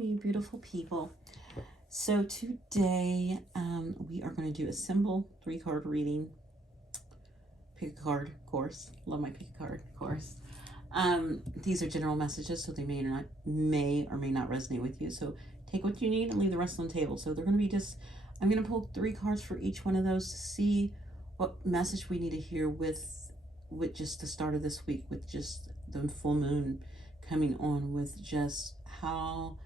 you beautiful people. So today we are going to do a simple 3-card reading. Pick a card course. Love my pick a card course. These are general messages, so they may or may not resonate with you. So take what you need and leave the rest on the table. So they're going to be I'm going to pull 3 cards for each one of those to see what message we need to hear with just the start of this week, with just the full moon coming on, with just how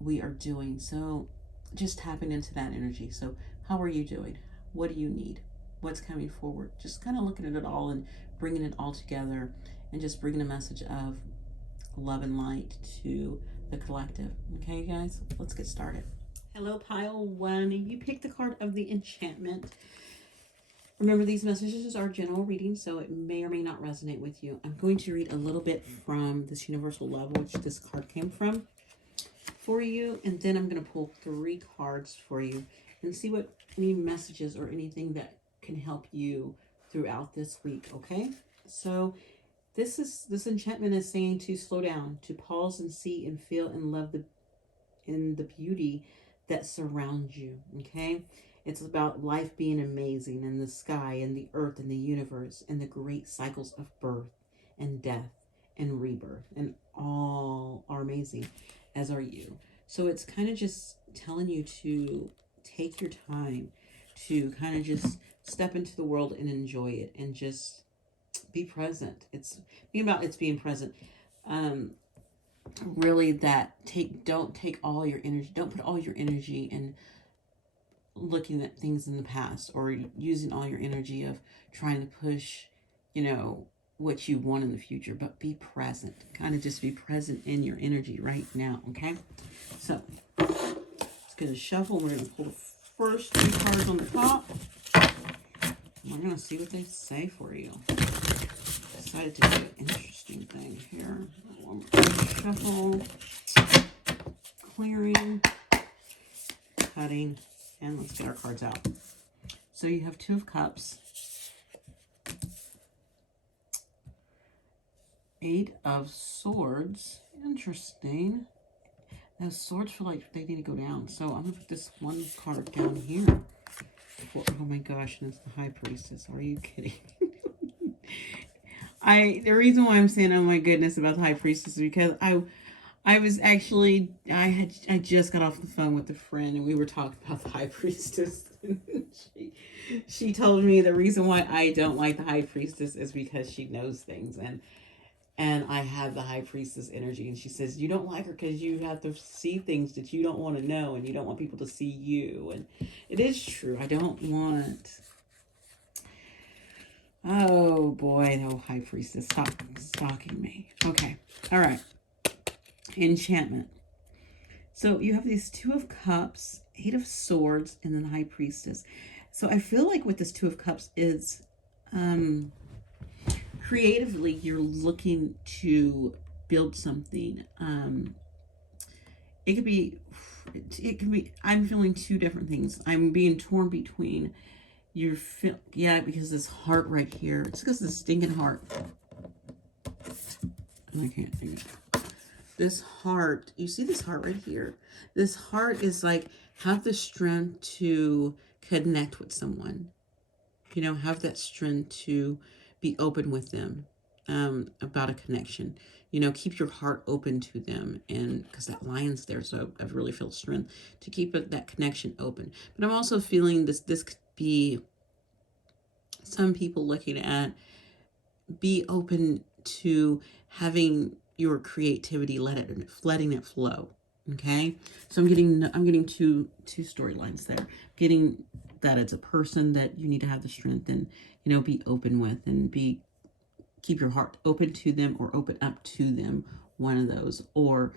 we are doing. So just tapping into that energy. So how are you doing? What do you need? What's coming forward? Just kind of looking at it all and bringing it all together, and just bringing a message of love and light to the collective. Okay, guys, let's get started. Hello, pile 1. You picked the card of the enchantment. Remember, these messages are general readings, so it may or may not resonate with you. I'm going to read a little bit from this universal love, which this card came from, for you, and then I'm going to pull 3 cards for you and see what any messages or anything that can help you throughout this week. Okay, so this enchantment is saying to slow down, to pause and see and feel and love the beauty that surrounds you. Okay, it's about life being amazing, and the sky and the earth and the universe and the great cycles of birth and death and rebirth, and all are amazing, as are you. So it's kind of just telling you to take your time to kind of just step into the world and enjoy it, and just be present. It's being present. Really, don't take all your energy, don't put all your energy in looking at things in the past, or using all your energy of trying to push, what you want in the future, but be present. Kind of just be present in your energy right now. Okay, so let's get a shuffle. We're going to pull the first 3 cards on the top. We're going to see what they say for you. Decided to do an interesting thing here. One more shuffle, clearing, cutting, and let's get our cards out. So you have 2 of Cups, 8 of Swords. Interesting. Those swords feel like they need to go down. So I'm going to put this one card down here. Oh my gosh, and it's the High Priestess. Are you kidding? The reason why I'm saying oh my goodness about the High Priestess is because I just got off the phone with a friend, and we were talking about the High Priestess. she told me the reason why I don't like the High Priestess is because she knows things, and I have the High Priestess energy, and she says you don't like her because you have to see things that you don't want to know, and you don't want people to see you. And it is true. I don't want... Oh boy, the High Priestess, stop stalking me. Okay, all right. Enchantment. So you have these 2 of Cups, 8 of Swords, and then High Priestess. So I feel like with this 2 of Cups is creatively you're looking to build something. It could be I'm feeling 2 different things. I'm being torn between because this heart right here, it's because the stinking heart. I can't think of it. This heart, you see this heart right here? This heart is like, have the strength to connect with someone. Have that strength to be open with them about a connection. Keep your heart open to them, and because that lion's there, so I really feel strength to keep that connection open. But I'm also feeling this could be some people looking at, be open to having your creativity, letting it flow. Okay, so I'm getting two storylines there. Getting that it's a person that you need to have the strength and be open with, and keep your heart open to them, or open up to them, one of those, or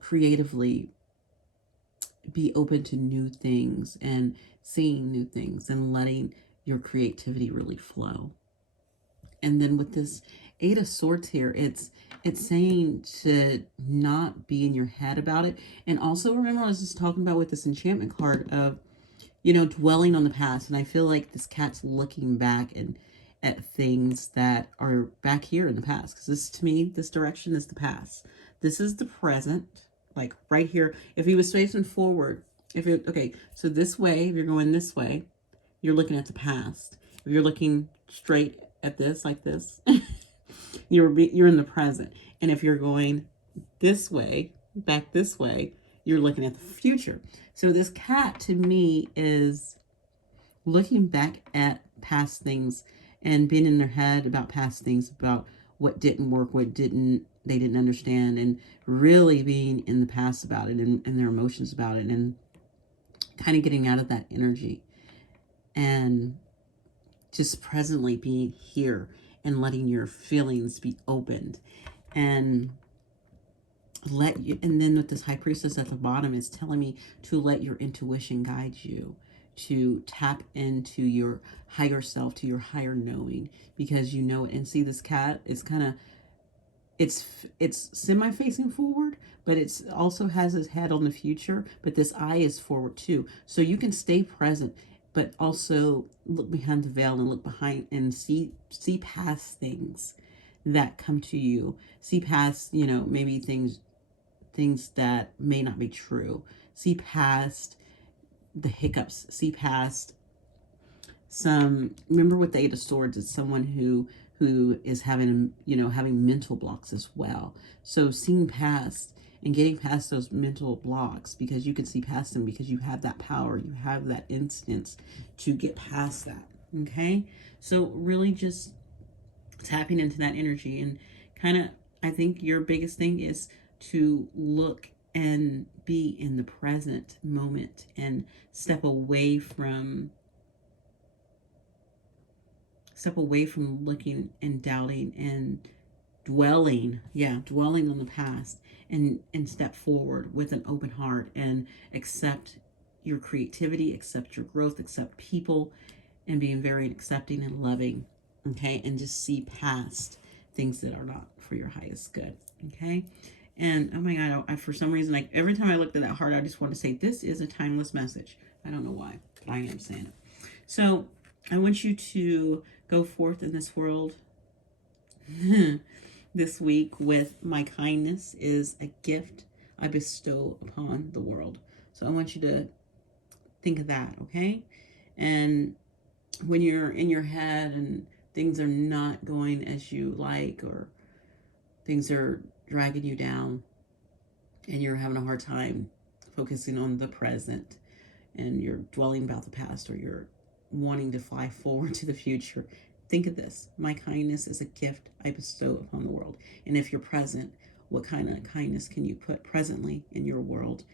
creatively be open to new things and seeing new things and letting your creativity really flow. And then with this 8 of Swords here, it's saying to not be in your head about it. And also remember, I was just talking about with this enchantment card of, dwelling on the past. And I feel like this cat's looking back and at things that are back here in the past. Because this, to me, this direction is the past. This is the present. like right here. If he was facing forward, if you're, okay, so this way, if you're going this way, you're looking at the past. If you're looking straight at this, like this, you're in the present. And if you're going this way, back this way, you're looking at the future. So this cat to me is looking back at past things and being in their head about past things, about what didn't work, what they didn't understand, and really being in the past about it, and their emotions about it, and kind of getting out of that energy and just presently being here and letting your feelings be opened. And and then with this high priestess at the bottom is telling me to let your intuition guide you, to tap into your higher self, to your higher knowing, because you know it. And see, this cat is kind of, it's semi-facing forward, but it's also has his head on the future, but this eye is forward too. So you can stay present, but also look behind the veil and look behind and see past things that come to you. See past, you know, maybe things that may not be true. See past the hiccups. See past some, remember with the Eight of Swords, it's someone who is having, you know, having mental blocks as well. So seeing past and getting past those mental blocks, because you can see past them, because you have that power, you have that instance to get past that. Okay, so really just tapping into that energy, and kind of, I think your biggest thing is to look and be in the present moment and step away from looking and doubting and dwelling on the past, and step forward with an open heart and accept your creativity, accept your growth, accept people, and being very accepting and loving. Okay, and just see past things that are not for your highest good. Okay, and oh my God, I for some reason, like every time I looked at that heart, I just want to say this is a timeless message. I don't know why, but I am saying it. So I want you to go forth in this world this week with my kindness is a gift I bestow upon the world. So I want you to think of that, okay? And when you're in your head and things are not going as you like, or things are dragging you down and you're having a hard time focusing on the present, and you're dwelling about the past, or you're wanting to fly forward to the future, think of this. My kindness is a gift I bestow upon the world. And if you're present, what kind of kindness can you put presently in your world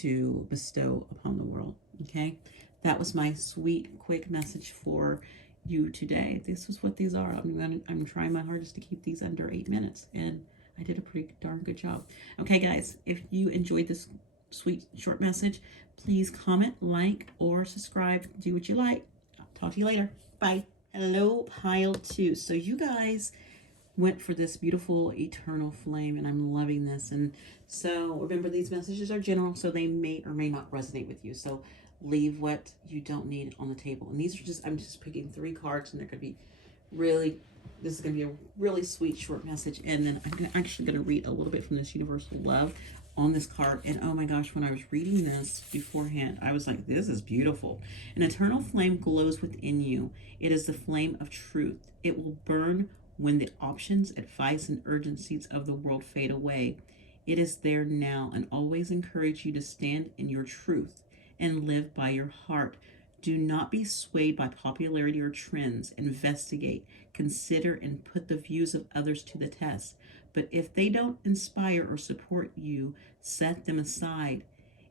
to bestow upon the world? Okay, that was my sweet, quick message for you today. This is what these are. I'm trying my hardest to keep these under 8 minutes, and I did a pretty darn good job. Okay, guys, if you enjoyed this sweet short message, please comment, like, or subscribe. Do what you like. I'll talk to you later. Bye. Hello, pile 2. So you guys went for this beautiful eternal flame, and I'm loving this. And so remember, these messages are general, so they may or may not resonate with you. So leave what you don't need on the table. And these are just, I'm just picking 3 cards, and they're going to be really, this is going to be a really sweet short message. And then I'm actually going to read a little bit from this universal love on this card. And oh my gosh, when I was reading this beforehand, I was like, this is beautiful. An eternal flame glows within you. It is the flame of truth. It will burn when the options, advice, and urgencies of the world fade away. It is there now, and always encourage you to stand in your truth and live by your heart. Do not be swayed by popularity or trends. Investigate, consider, and put the views of others to the test. But if they don't inspire or support you, set them aside.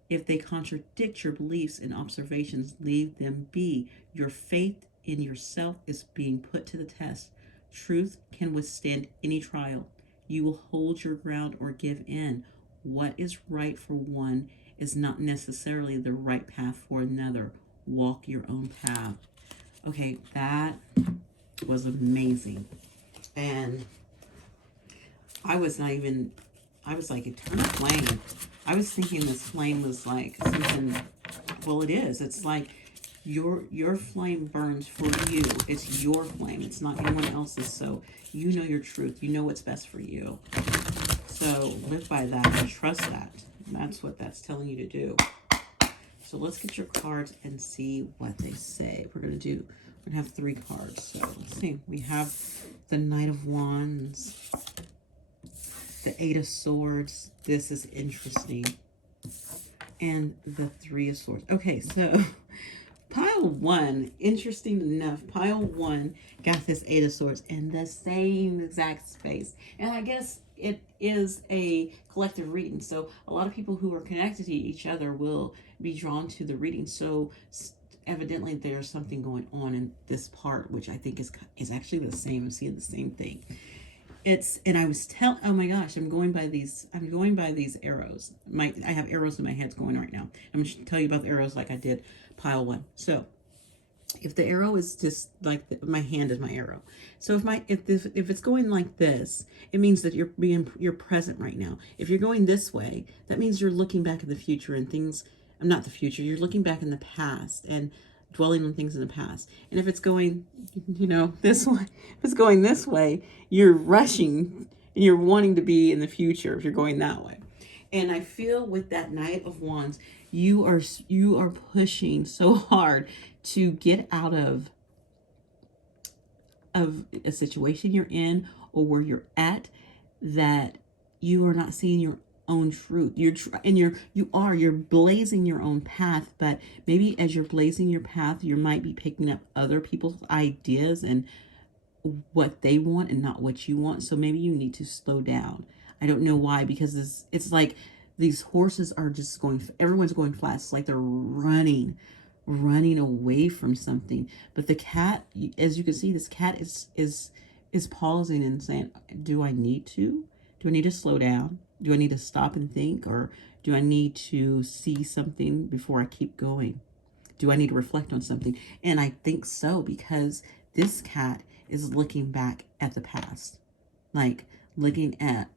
If they contradict your beliefs and observations, leave them be. Your faith in yourself is being put to the test. Truth can withstand any trial. You will hold your ground or give in. What is right for one is not necessarily the right path for another. Walk your own path. Okay, that was amazing. And I was like, eternal flame. I was thinking this flame was like something, well, it is. It's like your flame burns for you. It's your flame. It's not anyone else's. So you know your truth. You know what's best for you. So live by that and trust that. That's what that's telling you to do. So let's get your cards and see what they say. We're going to have 3 cards. So let's see. We have the Knight of Wands, the 8 of Swords. This is interesting. And the 3 of Swords. Okay, so pile 1, interesting enough, pile 1 got this 8 of Swords in the same exact space. And I guess it is a collective reading. So a lot of people who are connected to each other will be drawn to the reading. So evidently there's something going on in this part, which I think is actually the same. I'm seeing the same thing. And I was oh my gosh, I'm going by these arrows. I have arrows in my head going right now. I'm going to tell you about the arrows like I did pile 1. So if the arrow is just like my hand is my arrow. So if it's going like this, it means that you're present right now. If you're going this way, that means you're looking back in the future and things. Not the future. You're looking back in the past and dwelling on things in the past. And if it's going, this way, if it's going this way, you're rushing and you're wanting to be in the future if you're going that way. And I feel with that Knight of Wands, you are pushing so hard to get out of a situation you're in or where you're at, that you are not seeing your own truth. You're blazing your own path, but maybe as you're blazing your path, you might be picking up other people's ideas and what they want and not what you want. So maybe you need to slow down. I don't know why, because it's like these horses are just everyone's going fast. It's like they're running away from something. But the cat, as you can see, this cat is pausing and saying, do I need to slow down? Do I need to stop and think? Or do I need to see something before I keep going? Do I need to reflect on something? And I think so, because this cat is looking back at the past, like looking at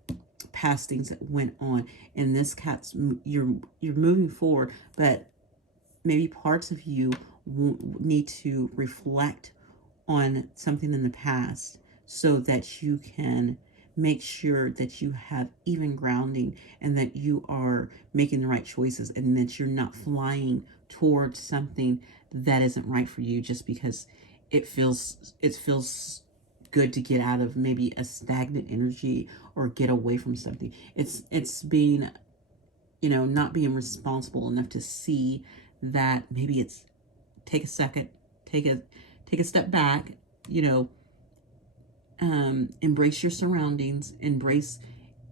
past things that went on. And this cat's, you're moving forward, but maybe parts of you need to reflect on something in the past so that you can make sure that you have even grounding and that you are making the right choices and that you're not flying towards something that isn't right for you just because it feels good to get out of maybe a stagnant energy or get away from something. It's being, not being responsible enough to see that maybe it's take a second, take a step back, embrace your surroundings, embrace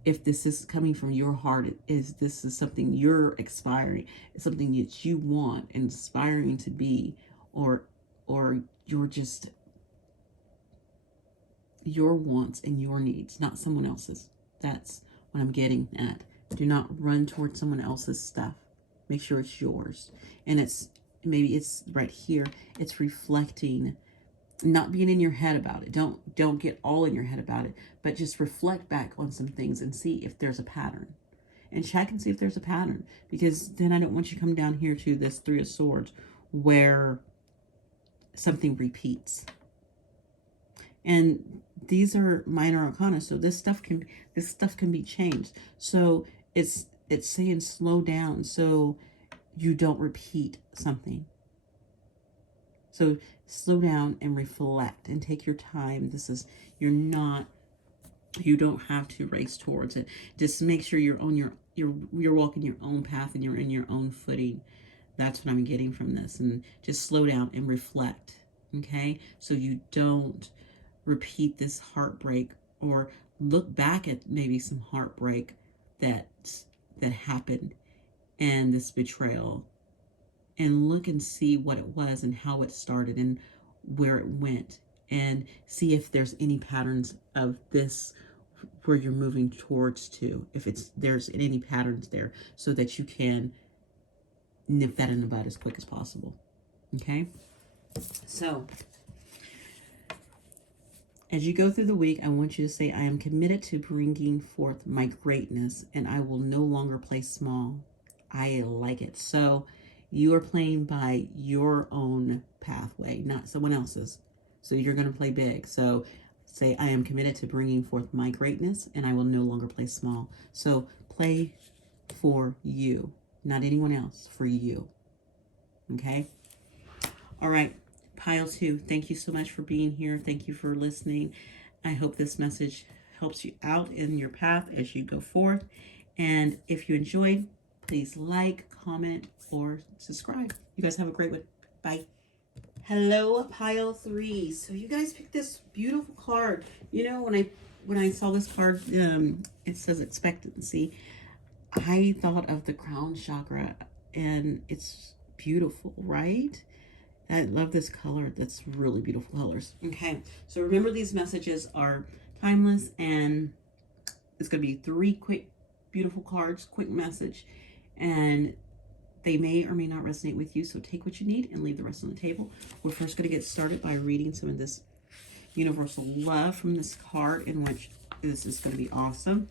if this is coming from your heart, this is something you're aspiring, it's something that you want, inspiring to be, or you're just your wants and your needs, not someone else's. That's what I'm getting at. Do not run towards someone else's stuff. Make sure it's yours. And maybe it's right here. It's reflecting, not being in your head about it. Don't get all in your head about it, but just reflect back on some things and see if there's a pattern. And check and see if there's a pattern, because then I don't want you to come down here to this 3 of Swords where something repeats. And these are minor arcana, so this stuff can be changed. So it's saying slow down so you don't repeat something. So slow down and reflect and take your time. You don't have to race towards it. Just make sure you're walking your own path and you're in your own footing. That's what I'm getting from this. And just slow down and reflect. Okay? So you don't repeat this heartbreak or look back at maybe some heartbreak that happened and this betrayal, and look and see what it was and how it started and where it went, and see if there's any patterns of this where you're moving towards to, if there's any patterns there, so that you can nip that in the bud as quick as possible. Okay? So as you go through the week, I want you to say, I am committed to bringing forth my greatness, and I will no longer play small. I like it. So you are playing by your own pathway, not someone else's. So you're going to play big. So say, I am committed to bringing forth my greatness, and I will no longer play small. So play for you, not anyone else, for you. Okay? All right. Pile 2, thank you so much for being here. Thank you for listening. I hope this message helps you out in your path as you go forth. And if you enjoyed, please like, comment, or subscribe. You guys have a great one. Bye. Hello, Pile 3. So you guys picked this beautiful card. You know, when I saw this card, it says expectancy. I thought of the crown chakra, and it's beautiful, right? I love this color. That's really beautiful colors. Okay, so remember, these messages are timeless, and it's going to be 3 quick, beautiful cards, quick message, and they may or may not resonate with you, so take what you need and leave the rest on the table. We're first going to get started by reading some of this universal love from this card, in which this is going to be awesome.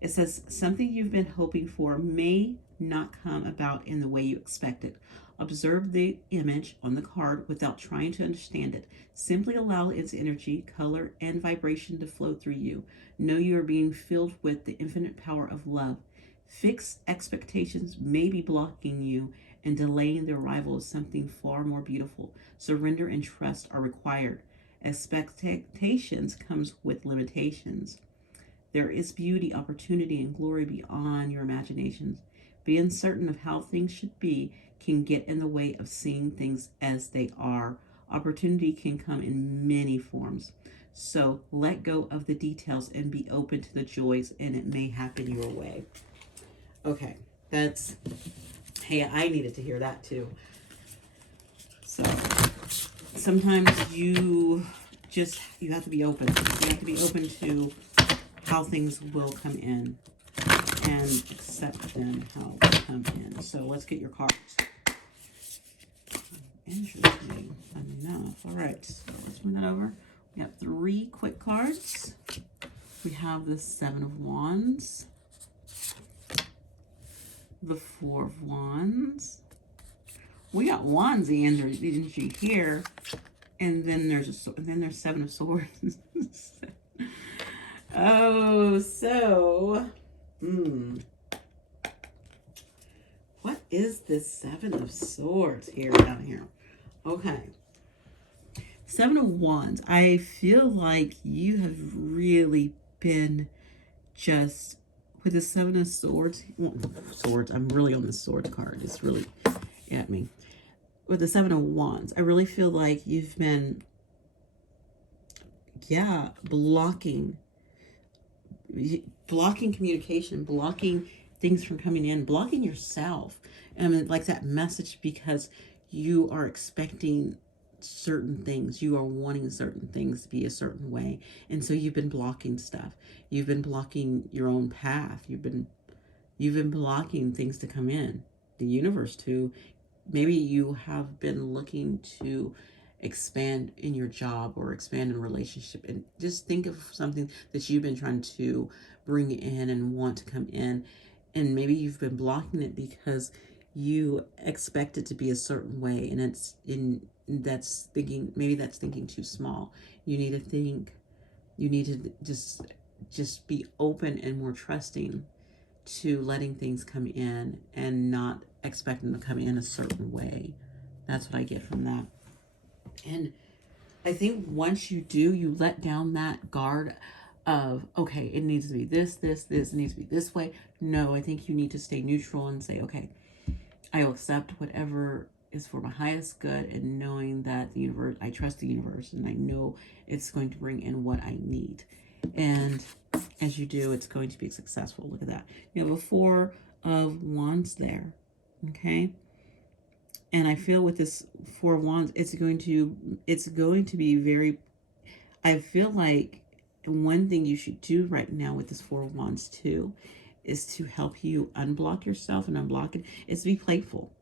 It says, something you've been hoping for may not come about in the way you expected. Observe the image on the card without trying to understand it. Simply allow its energy, color, and vibration to flow through you. Know you are being filled with the infinite power of love. Fixed expectations may be blocking you and delaying the arrival of something far more beautiful. Surrender and trust are required. Expectations comes with limitations. There is beauty, opportunity, and glory beyond your imaginations. Being certain of how things should be can get in the way of seeing things as they are. Opportunity can come in many forms. So let go of the details and be open to the joys, and it may happen your way. Okay, that's, hey, I needed to hear that too. So sometimes you have to be open. You have to be open to how things will come in, and accept them how they come in. So let's get your cards. Interesting enough. All right, so let's move that over. We have 3 quick cards. We have the 7 of Wands, the 4 of Wands. We got Wandsy energy here, and then there's 7 of Swords. Oh, so, what is this 7 of Swords here down here? Okay. 7 of Wands. I feel like you have really been just, with the 7 of Swords, I'm really on the Sword card. It's really at me. With the 7 of Wands, I really feel like you've been, blocking communication, blocking things from coming in, blocking yourself. I mean, like that message, because you are expecting certain things. You are wanting certain things to be a certain way. And so you've been blocking stuff. You've been blocking your own path. You've been blocking things to come in. The universe too. Maybe you have been looking to expand in your job or expand in a relationship, and just think of something that you've been trying to bring in and want to come in, and maybe you've been blocking it because you expect it to be a certain way, and that's thinking too small. You need to just be open and more trusting to letting things come in and not expecting them to come in a certain way. That's what I get from that. And I think once you do, you let down that guard of, okay, it needs to be this, it needs to be this way. No, I think you need to stay neutral and say, okay, I will accept whatever is for my highest good, and knowing that the universe, I trust the universe, and I know it's going to bring in what I need. And as you do, it's going to be successful. Look at that. You have a 4 of Wands there. Okay. And I feel with this 4 of Wands, it's going to be very, I feel like one thing you should do right now with this 4 of Wands too is to help you unblock yourself, and unblock it is to be playful.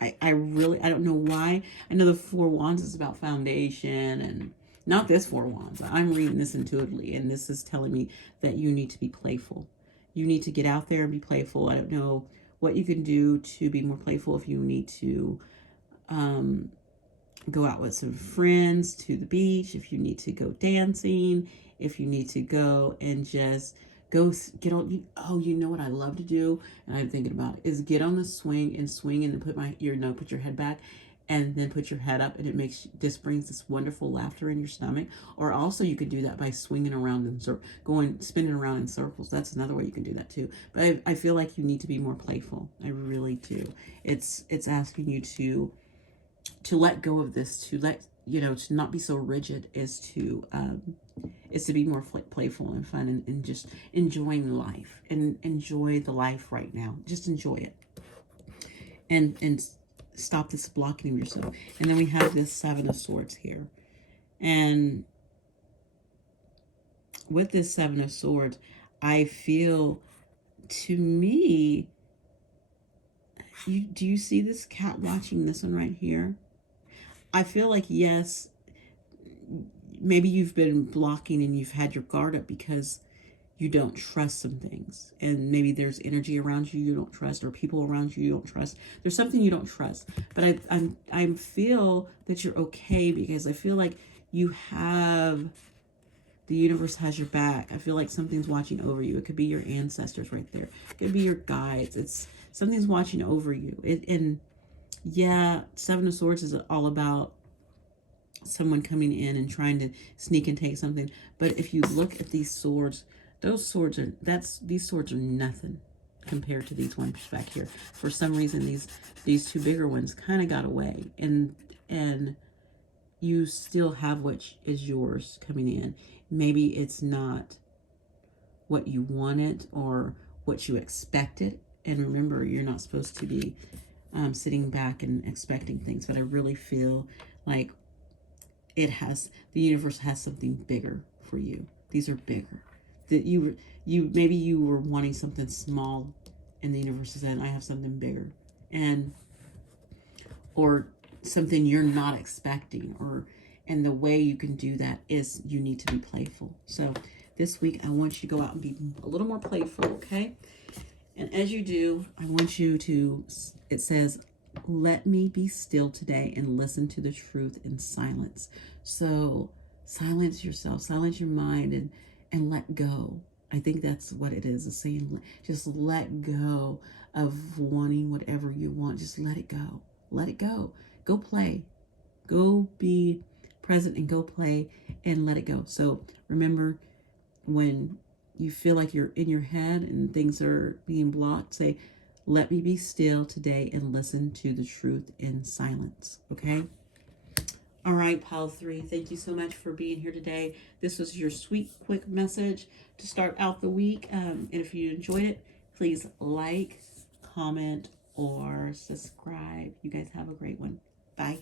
I don't know why. I know the 4 of Wands is about foundation, and not this 4 of Wands. I'm reading this intuitively, and this is telling me that you need to be playful. You need to get out there and be playful. I don't know what you can do to be more playful. If you need to go out with some friends to the beach, if you need to go dancing, if you need to go and just get on. Oh, you know what I love to do, and I'm thinking about it, is get on the swing and swing, and then put your head back, and then put your head up, and this brings this wonderful laughter in your stomach. Or also you could do that by swinging around and spinning around in circles. That's another way you can do that too. But I feel like you need to be more playful. I really do. It's asking you to let go of this, to not be so rigid, is to be more playful and fun, and just enjoying life, and enjoy the life right now. Just enjoy it, and stop this blocking of yourself. And then we have this Seven of Swords here, and with this Seven of Swords, I feel, to me, do you see this cat watching this one right here? I feel like, yes, maybe you've been blocking and you've had your guard up because you don't trust some things. And maybe there's energy around you don't trust, or people around you don't trust. There's something you don't trust. But I feel that you're okay, because I feel like the universe has your back. I feel like something's watching over you. It could be your ancestors right there. It could be your guides. Something's watching over you. And yeah, Seven of Swords is all about someone coming in and trying to sneak and take something. But if you look at these swords, these swords are nothing compared to these ones back here. For some reason, these two bigger ones kind of got away, and you still have what is yours coming in. Maybe it's not what you wanted or what you expected. And remember, you're not supposed to be sitting back and expecting things. But I really feel like the universe has something bigger for you. These are bigger. That maybe you were wanting something small, and the universe is saying, I have something bigger, or something you're not expecting, and the way you can do that is you need to be playful. So this week, I want you to go out and be a little more playful, okay? And as you do, I want you to, it says, let me be still today and listen to the truth in silence. So silence yourself, silence your mind, and let go. I think that's what it is saying, just let go of wanting whatever you want. Just let it go. Let it go. Go play. Go be present and go play and let it go. So remember, when you feel like you're in your head and things are being blocked, say, let me be still today and listen to the truth in silence. Okay? All right, Pile 3, thank you so much for being here today. This was your sweet, quick message to start out the week. And if you enjoyed it, please like, comment, or subscribe. You guys have a great one. Bye.